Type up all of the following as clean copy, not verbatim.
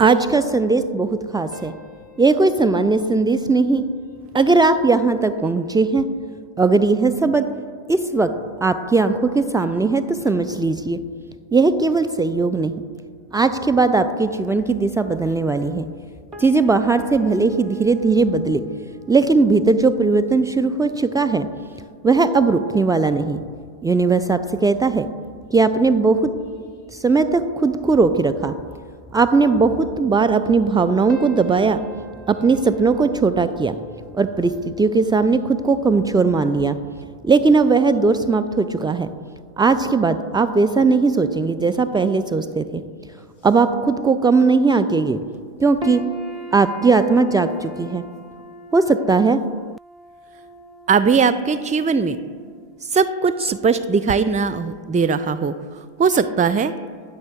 आज का संदेश बहुत खास है। यह कोई सामान्य संदेश नहीं। अगर आप यहाँ तक पहुँचे हैं, अगर यह शब्द इस वक्त आपकी आंखों के सामने है तो समझ लीजिए, यह केवल सहयोग नहीं, आज के बाद आपके जीवन की दिशा बदलने वाली है। चीज़ें बाहर से भले ही धीरे धीरे बदले, लेकिन भीतर जो परिवर्तन शुरू हो चुका है वह अब रुकने वाला नहीं। यूनिवर्स आपसे कहता है कि आपने बहुत समय तक खुद को रोके रखा, आपने बहुत बार अपनी भावनाओं को दबाया, अपने सपनों को छोटा किया और परिस्थितियों के सामने खुद को कमजोर मान लिया। लेकिन अब वह दौर समाप्त हो चुका है। आज के बाद आप वैसा नहीं सोचेंगे जैसा पहले सोचते थे। अब आप खुद को कम नहीं आंकेंगे, क्योंकि आपकी आत्मा जाग चुकी है। हो सकता है अभी आपके जीवन में सब कुछ स्पष्ट दिखाई ना दे रहा हो सकता है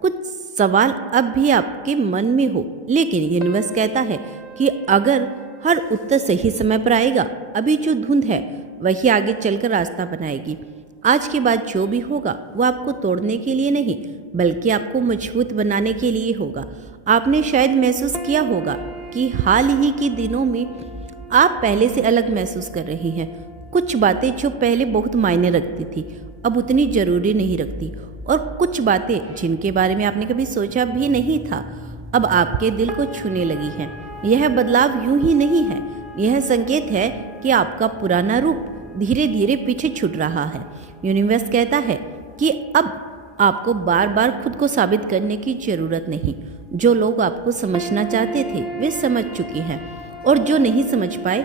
कुछ सवाल अब भी आपके मन में हो, लेकिन यूनिवर्स कहता है कि अगर हर उत्तर सही समय पर आएगा, अभी जो धुंध है वही आगे चलकर रास्ता बनाएगी। आज के बाद जो भी होगा वो आपको तोड़ने के लिए नहीं, बल्कि आपको मजबूत बनाने के लिए होगा। आपने शायद महसूस किया होगा कि हाल ही के दिनों में आप पहले से अलग महसूस कर रही हैं। कुछ बातें जो पहले बहुत मायने रखती थी अब उतनी जरूरी नहीं रखती, और कुछ बातें जिनके बारे में आपने कभी सोचा भी नहीं था अब आपके दिल को छूने लगी हैं। यह बदलाव यूं ही नहीं है, यह संकेत है कि आपका पुराना रूप धीरे धीरे पीछे छूट रहा है। यूनिवर्स कहता है कि अब आपको बार बार खुद को साबित करने की जरूरत नहीं। जो लोग आपको समझना चाहते थे वे समझ चुके हैं, और जो नहीं समझ पाए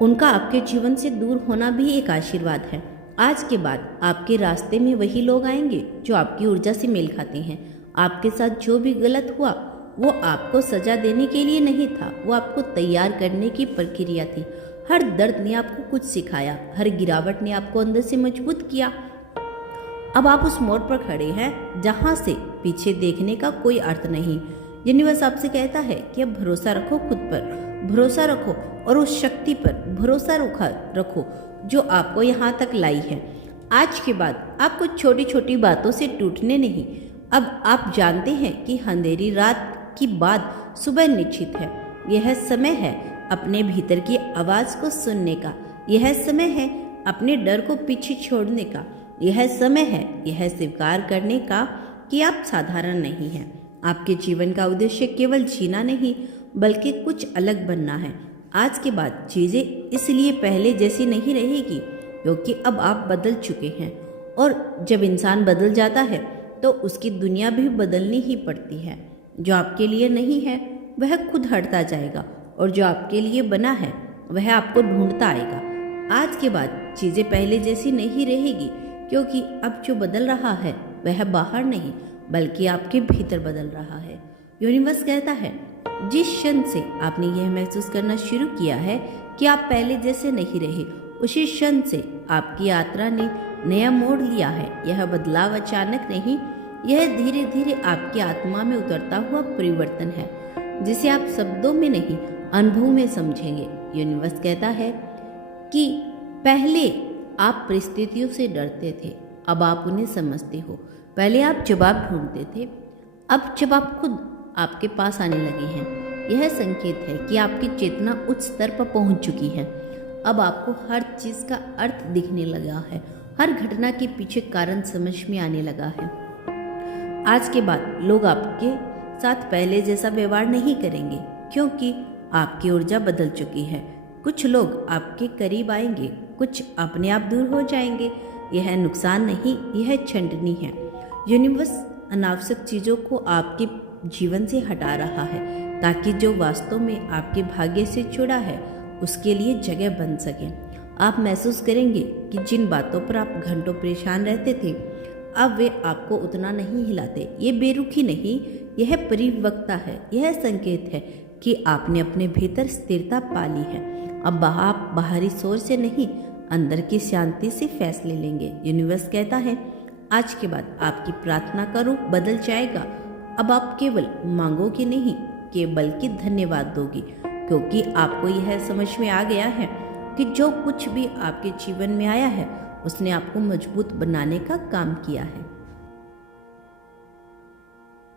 उनका आपके जीवन से दूर होना भी एक आशीर्वाद है। आज के बाद आपके रास्ते में वही लोग आएंगे जो आपकी ऊर्जा से मेल खाते हैं। आपके साथ जो भी गलत हुआ वो आपको सजा देने के लिए नहीं था, वो आपको तैयार करने की प्रक्रिया थी। हर दर्द ने आपको कुछ सिखाया, हर गिरावट ने आपको अंदर से मजबूत किया। अब आप उस मोड़ पर खड़े हैं जहां से पीछे देखने का कोई अर्थ नहीं। यूनिवर्स आपसे कहता है कि अब भरोसा रखो, खुद पर भरोसा रखो और उस शक्ति पर भरोसा रखो जो आपको यहाँ तक लाई है। आज के बाद आपको छोटी छोटी बातों से टूटने नहीं। अब आप जानते हैं कि अंधेरी रात की बाद सुबह निश्चित है। यह समय है अपने भीतर की आवाज़ को सुनने का, यह समय है अपने डर को पीछे छोड़ने का, यह समय है यह स्वीकार करने का कि आप साधारण नहीं हैं। आपके जीवन का उद्देश्य केवल जीना नहीं, बल्कि कुछ अलग बनना है। आज के बाद चीज़ें इसलिए पहले जैसी नहीं रहेगी, क्योंकि अब आप बदल चुके हैं, और जब इंसान बदल जाता है तो उसकी दुनिया भी बदलनी ही पड़ती है। जो आपके लिए नहीं है वह खुद हटता जाएगा, और जो आपके लिए बना है वह आपको ढूंढता आएगा। आज के बाद चीज़ें पहले जैसी नहीं रहेगी, क्योंकि अब जो बदल रहा है वह बाहर नहीं बल्कि आपके भीतर बदल रहा है। यूनिवर्स कहता है जिस क्षण से आपने यह महसूस करना शुरू किया है कि आप पहले जैसे नहीं रहे, उसी क्षण से आपकी यात्रा ने नया मोड़ लिया है। यह बदलाव अचानक नहीं, यह धीरे धीरे आपकी आत्मा में उतरता हुआ परिवर्तन है, जिसे आप शब्दों में नहीं अनुभव में समझेंगे। यूनिवर्स कहता है कि पहले आप परिस्थितियों से डरते थे, अब आप उन्हें समझते हो। पहले आप जवाब ढूंढते थे, अब जब आप खुद आपके पास आने लगे हैं। यह संकेत है कि आपकी चेतना उच्च स्तर पर पहुंच चुकी है। अब आपको हर चीज़ का अर्थ दिखने लगा है, हर घटना के पीछे कारण समझ में आने लगा है। आज के बाद लोग आपके साथ पहले जैसा व्यवहार नहीं करेंगे, क्योंकि आपकी ऊर्जा बदल चुकी है। कुछ लोग आपके करीब आएंगे, कुछ अपने आप दूर हो जाएंगे। यह नुकसान नहीं, यह छंटनी है। यूनिवर्स अनावश्यक चीज़ों को आपके जीवन से हटा रहा है, ताकि जो वास्तव में आपके भाग्य से जुड़ा है उसके लिए जगह बन सके। आप महसूस करेंगे कि जिन बातों पर आप घंटों परेशान रहते थे अब वे आपको उतना नहीं हिलाते। ये बेरुखी नहीं, यह परिपक्वता है। यह संकेत है कि आपने अपने भीतर स्थिरता पा ली है। अब आप बाहरी सोच से नहीं, अंदर की शांति से फैसले लेंगे। यूनिवर्स कहता है आज के बाद आपकी प्रार्थना का रूप बदल जाएगा। अब आप केवल मांगोगे नहीं कि बल्कि धन्यवाद दोगी, क्योंकि आपको यह समझ में आ गया है कि जो कुछ भी आपके जीवन में आया है उसने आपको मजबूत बनाने का काम किया है।